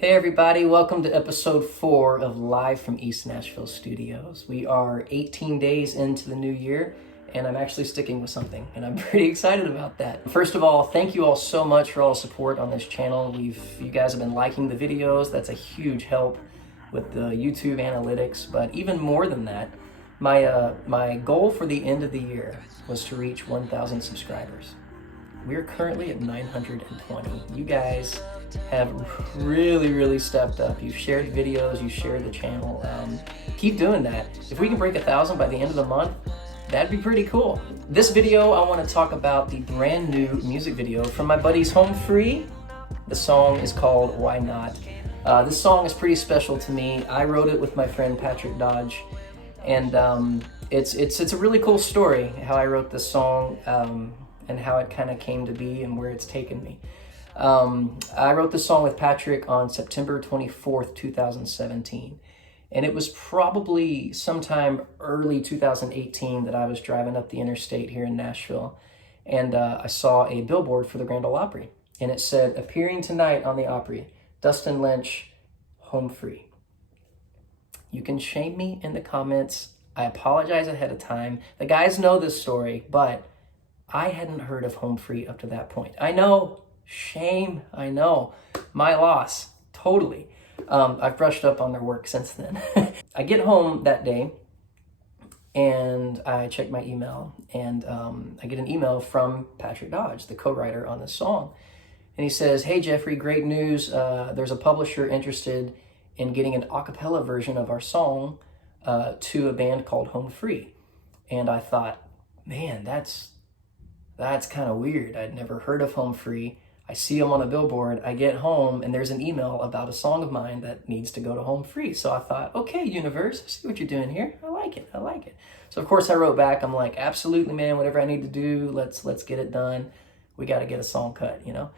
Hey everybody, welcome to episode 4 of Live from East Nashville Studios. We are 18 days into the new year, and I'm actually sticking with something, and I'm pretty excited about that. First of all, thank you all so much for all the support on this channel. You guys have been liking the videos. That's a huge help with the YouTube analytics, but even more than that, my goal for the end of the year was to reach 1,000 subscribers. We're currently at 920. You guys have really stepped up. You've shared videos, you shared the channel. Keep doing that. If we can break 1,000 by the end of the month, that'd be pretty cool. This video, I want to talk about the brand new music video from my buddies Home Free. The song is called Why Not. This song is pretty special to me. I wrote it with my friend Patrick Dodge, and it's a really cool story how I wrote this song. And how it kind of came to be and where it's taken me. I wrote this song with Patrick on September 24th, 2017. And it was probably sometime early 2018 that I was driving up the interstate here in Nashville. And I saw a billboard for the Grand Ole Opry. And it said, appearing tonight on the Opry, Dustin Lynch, Home Free. You can shame me in the comments. I apologize ahead of time. The guys know this story, but I hadn't heard of Home Free up to that point. I know, shame, I know, my loss, totally. I've brushed up on their work since then. I get home that day and I check my email, and I get an email from Patrick Dodge, the co-writer on this song. And he says, hey Jeffrey, great news. There's a publisher interested in getting an a cappella version of our song to a band called Home Free. And I thought, man, that's kind of weird. I'd never heard of Home Free. I see them on a billboard. I get home and there's an email about a song of mine that needs to go to Home Free. So I thought, okay, universe, I see what you're doing here. I like it. So of course I wrote back. I'm like, absolutely, man, whatever I need to do, let's get it done. We got to get a song cut, you know?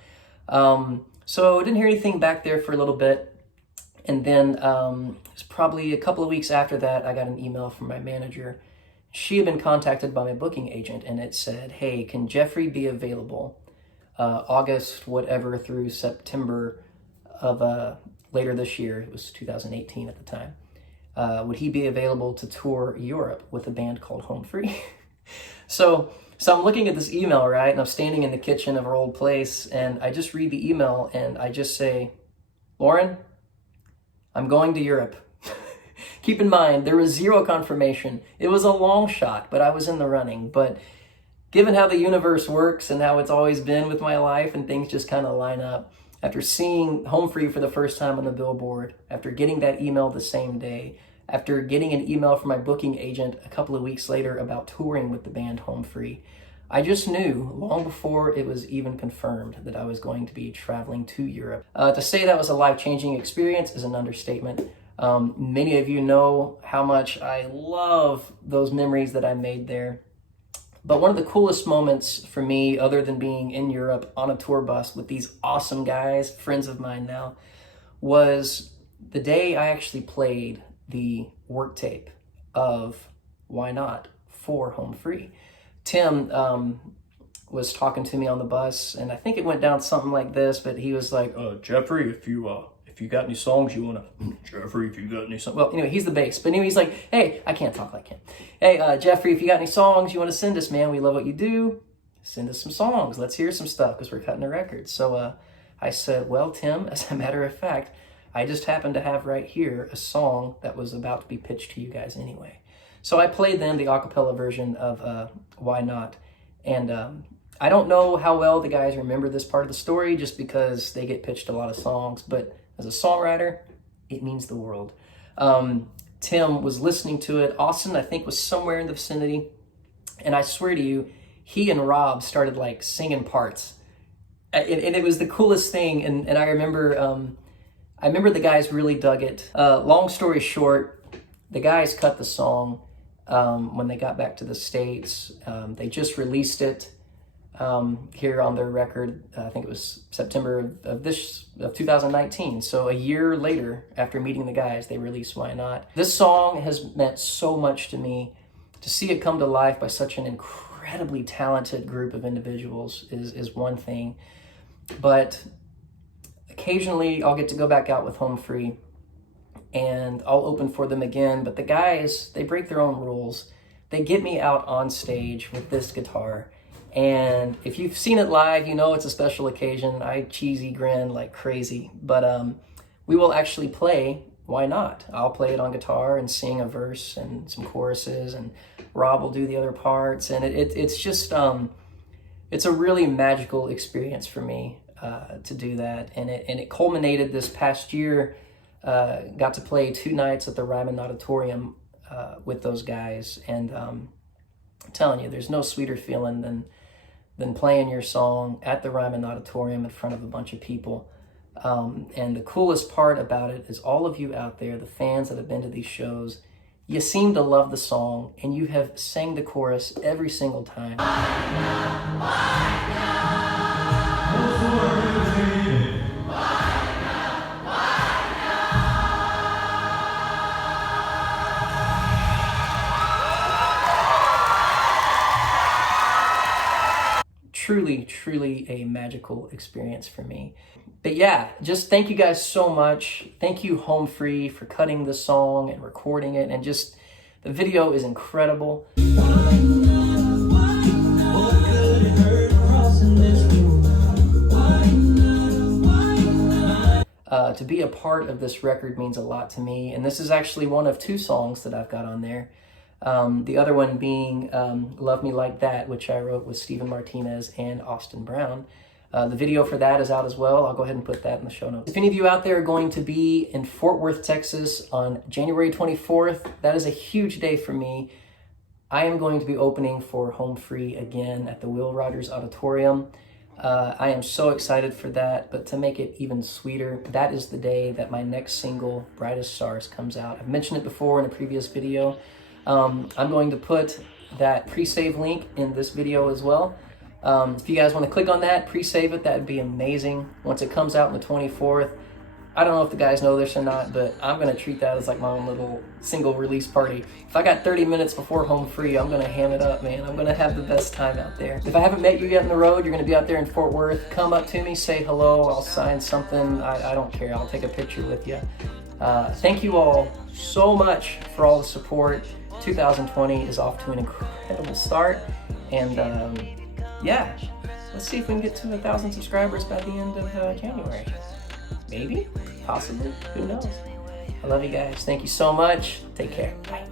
So I didn't hear anything back there for a little bit. And then it was probably a couple of weeks after that, I got an email from my manager. She had been contacted by my booking agent, and it said, hey, can Jeffrey be available August whatever through September of later this year? It was 2018 at the time. Would he be available to tour Europe with a band called Home Free? So I'm looking at this email, right? And I'm standing in the kitchen of our old place, and I just read the email, and I just say, Lauren, I'm going to Europe. Keep in mind, there was zero confirmation. It was a long shot, but I was in the running. But given how the universe works and how it's always been with my life, and things just kind of line up, after seeing Home Free for the first time on the billboard, after getting that email the same day, after getting an email from my booking agent a couple of weeks later about touring with the band Home Free, I just knew long before it was even confirmed that I was going to be traveling to Europe. To say that was a life-changing experience is an understatement. Many of you know how much I love those memories that I made there. But one of the coolest moments for me, other than being in Europe on a tour bus with these awesome guys, friends of mine now, was the day I actually played the work tape of Why Not for Home Free. Tim was talking to me on the bus, and I think it went down something like this, but he was like, Jeffrey, if you got any songs you want to, Jeffrey, if you got any songs. Well, anyway, he's the bass. But anyway, he's like, hey, I can't talk like him. Hey, Jeffrey, if you got any songs you want to send us, man, we love what you do. Send us some songs. Let's hear some stuff because we're cutting a record. So I said, well, Tim, as a matter of fact, I just happened to have right here a song that was about to be pitched to you guys anyway. So I played them the a cappella version of Why Not. And I don't know how well the guys remember this part of the story just because they get pitched a lot of songs, but as a songwriter, it means the world. Tim was listening to it. Austin, I think, was somewhere in the vicinity. And I swear to you, he and Rob started like singing parts. And it was the coolest thing. And I remember the guys really dug it. Long story short, the guys cut the song when they got back to the States. They just released it here on their record. I think it was September of 2019. So a year later, after meeting the guys, they released Why Not. This song has meant so much to me. To see it come to life by such an incredibly talented group of individuals is one thing. But occasionally I'll get to go back out with Home Free and I'll open for them again, but the guys, they break their own rules. They get me out on stage with this guitar, and if you've seen it live, you know it's a special occasion. I cheesy grin like crazy, but we will actually play Why Not. I'll play it on guitar and sing a verse and some choruses, and Rob will do the other parts, and it's just, it's a really magical experience for me to do that, and it culminated this past year. Got to play 2 nights at the Ryman Auditorium with those guys, and I'm telling you, there's no sweeter feeling than playing your song at the Ryman Auditorium in front of a bunch of people. And the coolest part about it is all of you out there, the fans that have been to these shows, you seem to love the song, and you have sang the chorus every single time. Truly, truly a magical experience for me. But yeah, just thank you guys so much. Thank you, Home Free, for cutting the song and recording it, and just the video is incredible. To be a part of this record means a lot to me, and this is actually one of 2 songs that I've got on there. The other one being Love Me Like That, which I wrote with Steven Martinez and Austin Brown. The video for that is out as well. I'll go ahead and put that in the show notes. If any of you out there are going to be in Fort Worth, Texas on January 24th, that is a huge day for me. I am going to be opening for Home Free again at the Will Rogers Auditorium. I am so excited for that, but to make it even sweeter, that is the day that my next single, Brightest Stars, comes out. I've mentioned it before in a previous video. I'm going to put that pre-save link in this video as well. If you guys want to click on that, pre-save it, that would be amazing. Once it comes out on the 24th, I don't know if the guys know this or not, but I'm going to treat that as like my own little single release party. If I got 30 minutes before Home Free, I'm going to ham it up, man. I'm going to have the best time out there. If I haven't met you yet on the road, you're going to be out there in Fort Worth, come up to me, say hello, I'll sign something. I don't care. I'll take a picture with you. Thank you all so much for all the support. 2020 is off to an incredible start, and yeah, let's see if we can get to 1,000 subscribers by the end of January. Maybe, possibly, who knows? I love you guys. Thank you so much. Take care. Bye.